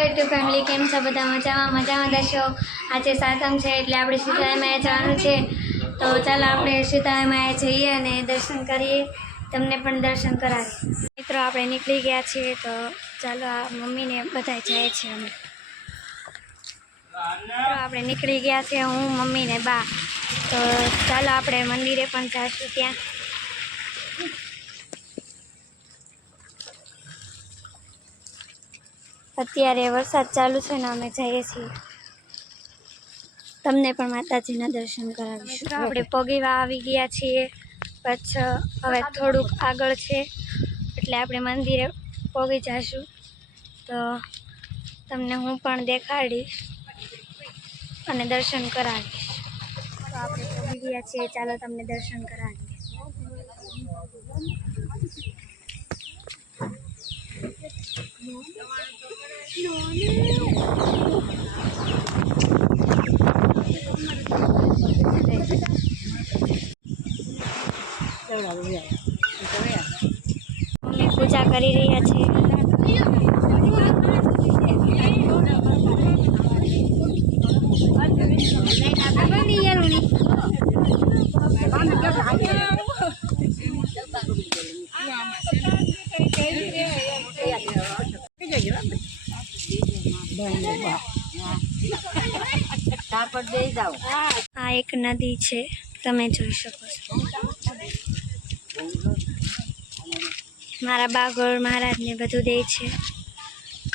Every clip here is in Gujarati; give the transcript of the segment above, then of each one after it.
યુટ્યુબ ફેમિલી કેમ છો? બધા મજામાં? મજામાં દર્શો આજે સાતમ છે એટલે આપણે સીતારામયા જવાનું છે. તો ચાલો આપણે સીતામાએ જઈએ અને દર્શન કરીએ. તમને પણ દર્શન કરાવીએ. મિત્રો, આપણે નીકળી ગયા છીએ, તો ચાલો આ મમ્મીને બધા જાય છે અમે. મિત્રો, આપણે નીકળી ગયા છીએ હું મમ્મીને બા. તો ચાલો આપણે મંદિરે પણ જઈશું ત્યાં. અત્યારે વરસાદ ચાલુ છે ને અમે જઈએ છીએ. તમને પણ માતાજીના દર્શન કરાવીશું. આપણે પગીવા આવી ગયા છીએ. પછી હવે થોડુંક આગળ છે. એટલે આપણે મંદિરે પગી જઈશું તો તમને હું પણ દેખાડીશ અને દર્શન કરાવીશ. તો આપણે પગી ગયા છીએ. ચાલો તમને દર્શન કરાવીએ. પૂજા કરી રહ્યા છે આ એક નદી છે. તમે જોઈ શકો છો. મારા બાગોળ મહારાજને બધું દે છે.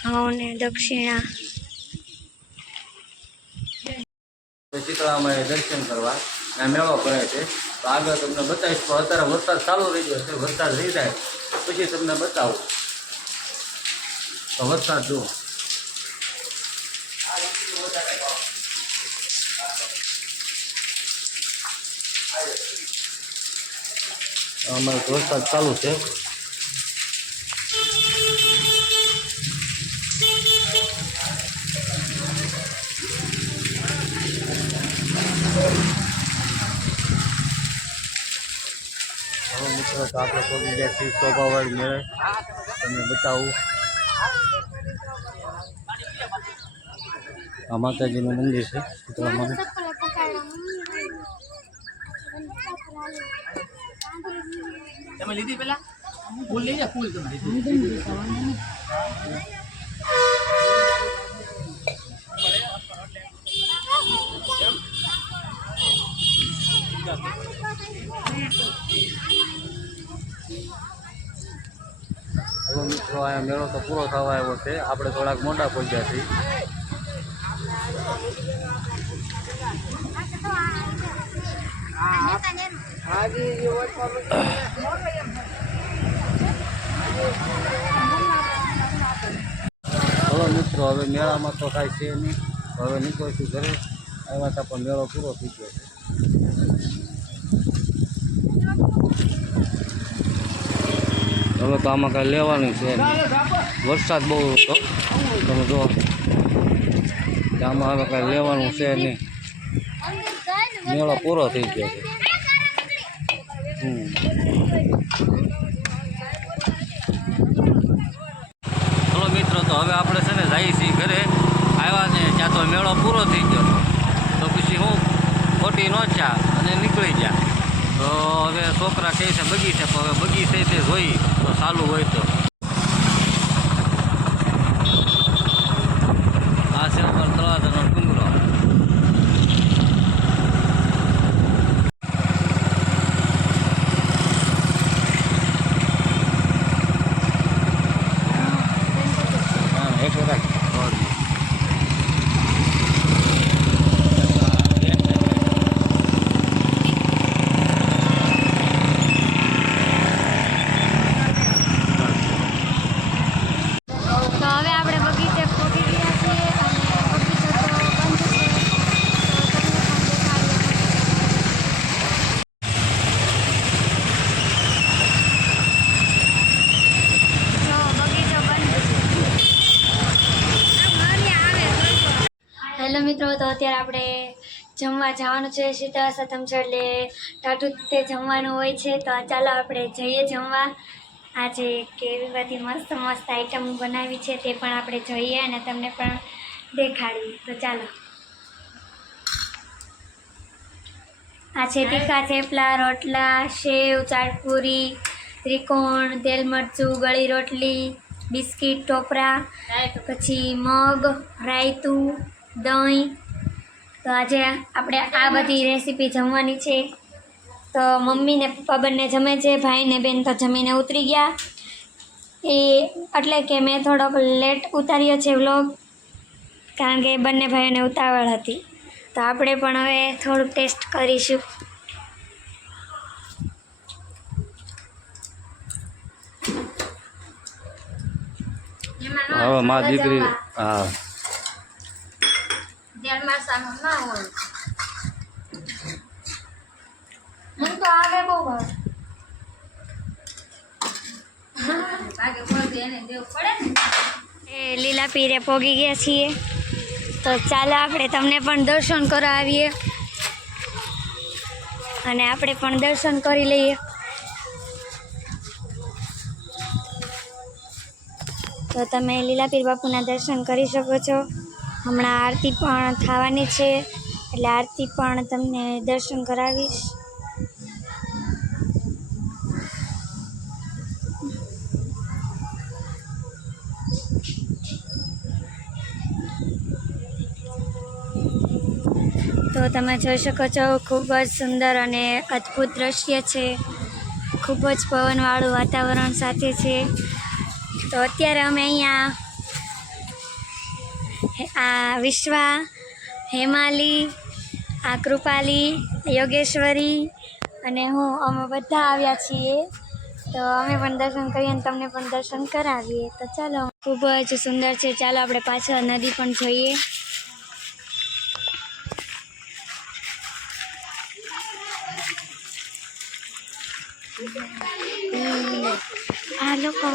ઘઉં ને દક્ષિણા શીતળામાં દર્શન કરવા અને મેળો કરે છે. તો આગળ તમને બતાવીશ, પણ અત્યારે વરસાદ ચાલુ રહી ગયો છે. વરસાદ રહી જાય. પછી તમને બતાવું. તો વરસાદ જુઓ. અમારે તો વરસાદ ચાલુ છે. મિત્રો, તો આપણે પહોંચી ગયા છીએ શોભાવાળી મેળે. તમને બતાવું. આ માતાજીનું મંદિર છે. શીતળામાનું તમે લીધી પેલા? ફૂલ લઈ જા ફૂલ તમે લીધી. હવે મિત્રો, અહીંયા મેળો તો પૂરો થવા આવ્યો છે. આપણે થોડાક મોટા પહોંચ્યા છીએ. હવે મિત્રો, હવે મેળામાં તો કાંઈ છે નહીં. હવે નીકળશું ઘરે. આવ્યા હતા પણ મેળો પૂરો થઈ ગયો છે. હવે તો આમાં કાંઈ લેવાનું છે. વરસાદ બહુ હતો. તમે જો આમાં હવે કાંઈ લેવાનું છે નહીં. મેળો પૂરો થઈ ગયો છે. ચલો મિત્રો, તો હવે આપણે છે ને જઈએ છીએ ઘરે. આવ્યા ને ત્યાં તો મેળો પૂરો થઈ ગયો. તો પછી હું ખોટી નો ચા અને નીકળી ગયા. તો હવે છોકરા કહે છે, બગીચે પણ હવે બગીચે તે જોઈ તો ચાલુ હોય તો આ છે અમારો તળાજાનો ડુંગરો હા એક વખત તો હવે આપણે બગીચે પહોંચી ગયા છીએ અને બગીચો તો બંધ છે તો તમને પણ દેખાડીએ જો બગીચો બંધ છે હેલો મિત્રો, તો અત્યારે આપણે જમવા જવાનું છે સીતા સતમ છે એટલે ટાટું તે જમવાનું હોય છે, તો ચાલો આપણે જઈએ જમવા. આજે કેવી બધી મસ્ત મસ્ત આઈટમ બનાવી છે તે પણ આપણે જોઈએ અને તમને પણ દેખાડીએ. તો ચાલો. આ છે તીખા થેપલા, રોટલા, સેવ, ચાટપુરી, ત્રિકોણ, તેલ મરચું, ગળી રોટલી, બિસ્કિટ, ટોપરા, પછી મગ, રાયતું દહીં. તો આજે આપણે આ બધી રેસીપી જમવાની છે. તો મમ્મી ને પપ્પા બંને જમે છે ભાઈ ને બેન તો જમીને ઉતરી ગયા. એ એટલે કે મેં થોડોક લેટ ઉતાર્યો છે વ્લોગ કારણ કે બંને ભાઈઓને ઉતાવળ હતી. તો આપણે પણ હવે થોડુંક ટેસ્ટ કરીશું. હવે મા દીકરી હા. સામે ના હોય. મને તો આવે બહુ ભાવે લીલા પીરે પોગી ગયા છીએ. તો ચાલો આપણે તમને પણ દર્શન કરાવીએ. અને આપણે પણ દર્શન કરી લઈએ. તો તમે લીલાપીર બાપુના દર્શન કરી શકો છો. હમણાં આરતી પણ થવાની છે, એટલે આરતી પણ તમને દર્શન કરાવીશ. તો તમે જોઈ શકો છો, ખૂબ જ સુંદર અને અદ્ભુત દ્રશ્ય છે. ખૂબ જ પવનવાળું વાતાવરણ સાથે છે. તો અત્યારે અમે અહીંયા આ વિશ્વા, હેમાલી, આ કૃપાલી, યોગેશ્વરી અને હું, અમે બધા આવ્યા છીએ. તો અમે પણ દર્શન કરીએ અને તમને પણ દર્શન કરાવીએ. તો ચાલો, ખૂબ જ સુંદર છે. ચાલો, આપણે પાછળ નદી પણ જોઈએ. આ લોકો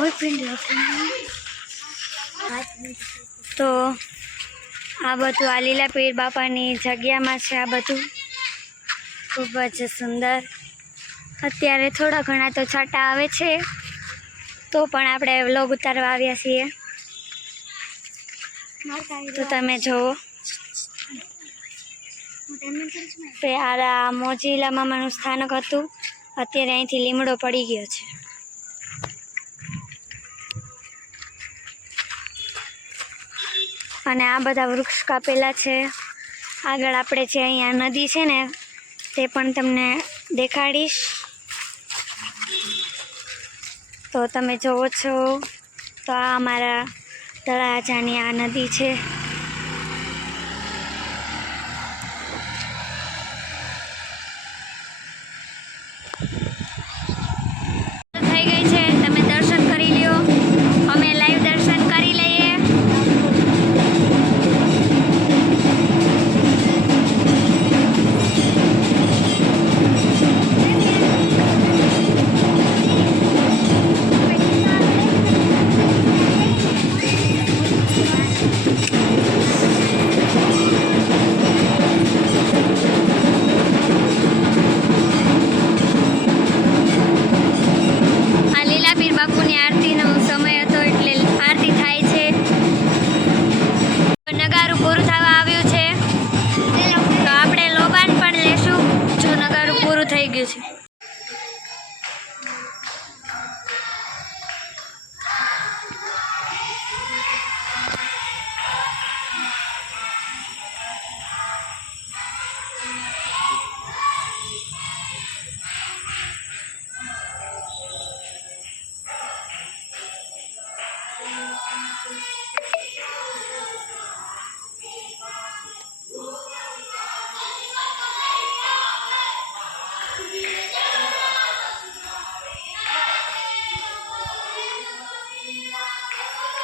તો આ બધું આ લીલા પીર બાપાની જગ્યામાં છે આ બધું. ખૂબ જ સુંદર. અત્યારે થોડા ઘણા તો છાંટા આવે છે. તો પણ આપણે વ્લોગ ઉતારવા આવ્યા છીએ. તો તમે જુઓ આ મોજીલા મામાનું સ્થાનક હતું. અત્યારે અહીંથી લીમડો પડી ગયો છે. અને આ બધા વૃક્ષ કાપેલા છે. આગળ આપણે જે અહીંયા નદી છે ને, તે પણ તમને દેખાડીશ. તો તમે જુઓ છો, તો આ અમારા તળાજાની આ નદી છે.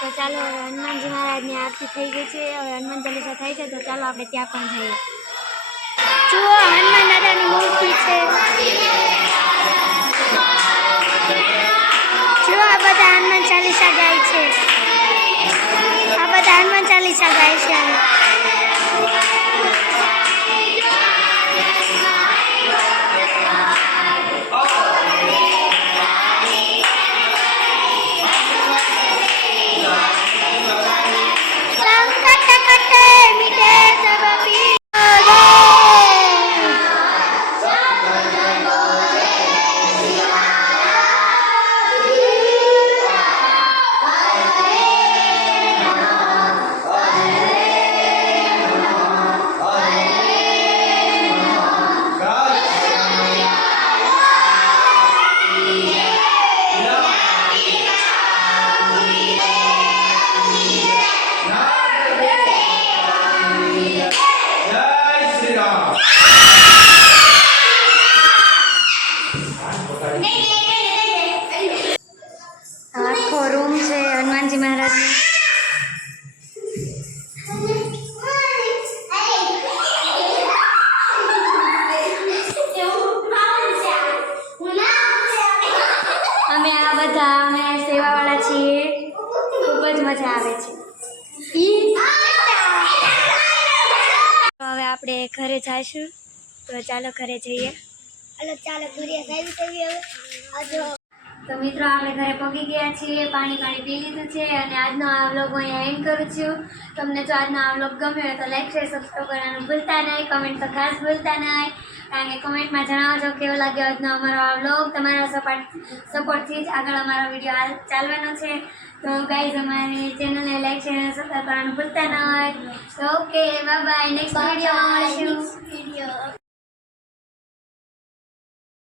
તો ચાલો હનુમાનજી મહારાજની આરતી થઈ ગઈ છે. હવે હનુમાન ચાલીસા થાય છે, તો ચાલો આપણે ત્યાં પણ જઈએ. જુઓ, હનુમાન દાદાની મૂર્તિ છે. જુઓ, આ બધા હનુમાન ચાલીસા ગાય છે. આ બધા હનુમાન ચાલીસા ગાય છે. અમે આ બધા અમે સેવાવાળા છીએ. ખૂબ જ મજા આવે છે. હવે આપણે ઘરે જઈશું. તો ચાલો ઘરે જઈએ. ચાલો ચાલો ગુરિયા જાવી જઈએ હવે. તો મિત્રો આપણે ઘરે પગી ગયા છીએ પાણી પાણી પી લીધું છે અને આજનો આ વ્લોગ હું અહીંયા એન્ડ કરું છું. તમને જો આજનો આ વ્લોગ ગમ્યો હોય તો લાઈક શેર સબસ્ક્રાઈબ કરવાનું ભૂલતા નહીં. કમેન્ટ તો ખાસ ભૂલતા નહીં. કારણ કે કમેન્ટમાં જણાવજો કેવો લાગ્યો આજનો અમારો આ વ્લોગ તમારા સપોર્ટ સપોર્ટથી જ આગળ અમારો વીડિયો ચાલવાનો છે. તો ગાઈઝ અમારી ચેનલને લાઈક શેર અને સબસ્ક્રાઈબ કરવાનું ભૂલતા નહીં. તો okay bye bye next video મળીશું વીડિયો